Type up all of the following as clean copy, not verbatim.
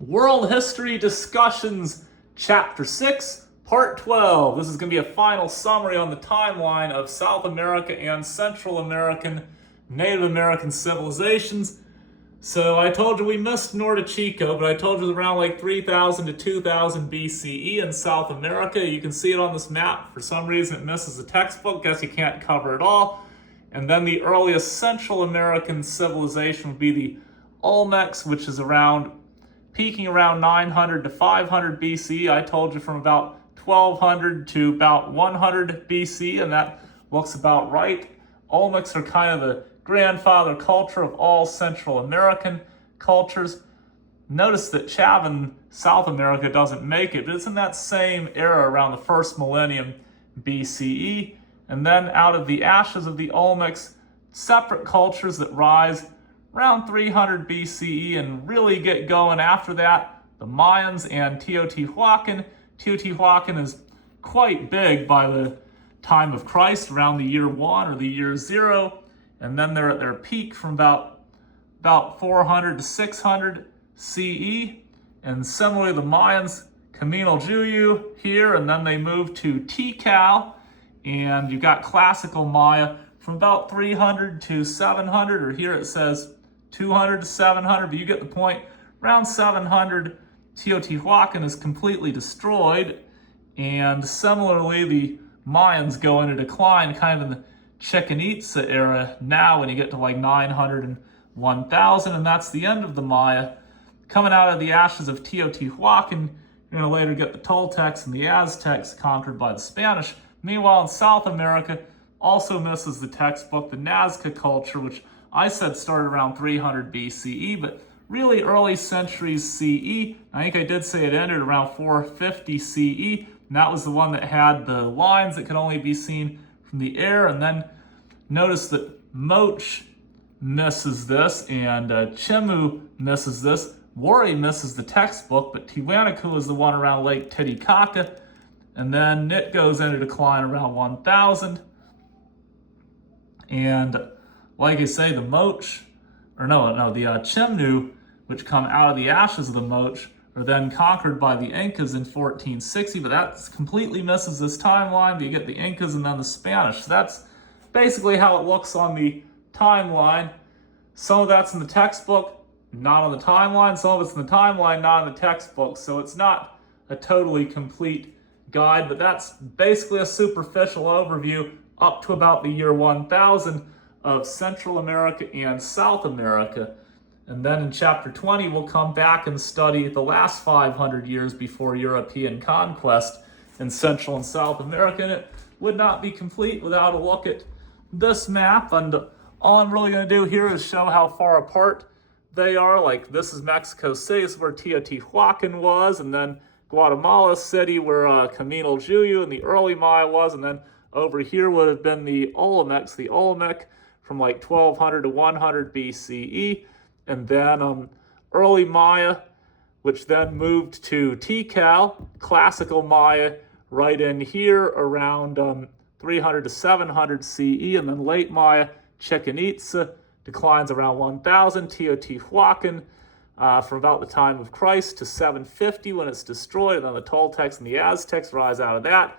World History Discussions, Chapter 6, Part 12. This is going to be a final summary on the timeline of South America and Central American Native American civilizations. So I told you we missed Norte Chico, but I told you it was around like 3000 to 2000 BCE in South America. You can see it on this map. For some reason it misses the textbook. Guess you can't cover it all. And then the earliest Central American civilization would be the Olmecs, which is peaking around 900 to 500 BC. I told you from about 1200 to about 100 BC, and that looks about right. Olmecs are kind of the grandfather culture of all Central American cultures. Notice that Chavan, South America, doesn't make it, but it's in that same era around the first millennium BCE. And then out of the ashes of the Olmecs, separate cultures that rise around 300 BCE and really get going after that, the Mayans and Teotihuacan. Teotihuacan is quite big by the time of Christ, around the year 1 or the year 0, and then they're at their peak from about 400 to 600 CE. And similarly, the Mayans, Camino Juyu here, and then they move to Tikal, and you've got classical Maya from about 300 to 700, or here it says 200 to 700, but you get the point. Around 700, Teotihuacan is completely destroyed, and similarly, the Mayans go into decline kind of in the Chichen Itza era now when you get to like 900 and 1000, and that's the end of the Maya. Coming out of the ashes of Teotihuacan, you're going to later get the Toltecs and the Aztecs conquered by the Spanish. Meanwhile, in South America, also misses the textbook, the Nazca culture, which I said started around 300 BCE, but really early centuries CE. I think I did say it ended around 450 CE, and that was the one that had the lines that could only be seen from the air. And then notice that Moch misses this, and Chemu misses this. Wari misses the textbook, but Tiwanaku is the one around Lake Titicaca. And then it goes into decline around 1000. And like I say, the Moch, the Chimnu, which come out of the ashes of the Moch, are then conquered by the Incas in 1460, but that completely misses this timeline. But you get the Incas and then the Spanish. So that's basically how it looks on the timeline. Some of that's in the textbook, not on the timeline. Some of it's in the timeline, not in the textbook. So it's not a totally complete guide, but that's basically a superficial overview up to about the year 1000 of Central America and South America. And then in chapter 20, we'll come back and study the last 500 years before European conquest in Central and South America. And it would not be complete without a look at this map. And all I'm really going to do here is show how far apart they are. Like, this is Mexico City, this is where Teotihuacan was, and then Guatemala City, where Camino Juyu and the early Maya was, and then over here would have been the Olmecs, the Olmec from like 1200 to 100 BCE, and then early Maya, which then moved to Tikal, classical Maya, right in here around 300 to 700 CE, and then late Maya, Chichen Itza, declines around 1000, Teotihuacan, from about the time of Christ to 750 when it's destroyed, and then the Toltecs and the Aztecs rise out of that.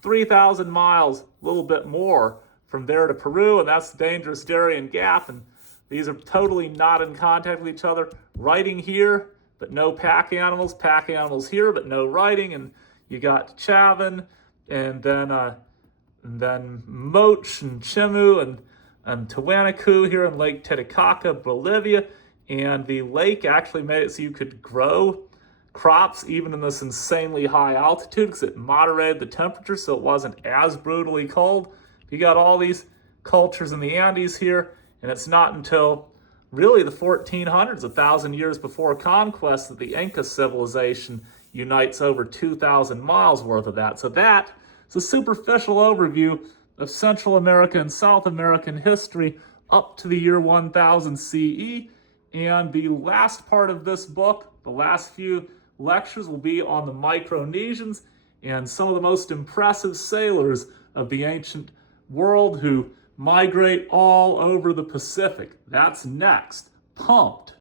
3,000 miles, a little bit more, from there to Peru, and that's the dangerous Darien Gap, and these are totally not in contact with each other. Writing here, but no pack animals here, but no writing, and you got Chavan, and then Moch and Chemu and Tiwanaku here in Lake Titicaca, Bolivia. And the lake actually made it so you could grow crops even in this insanely high altitude because it moderated the temperature so it wasn't as brutally cold. You got all these cultures in the Andes here, and it's not until really the 1400s, 1,000 years before conquest, that the Inca civilization unites over 2,000 miles worth of that. So that is a superficial overview of Central America and South American history up to the year 1000 CE. And the last part of this book, the last few lectures, will be on the Micronesians and some of the most impressive sailors of the ancient world who migrate all over the Pacific. That's next. Pumped.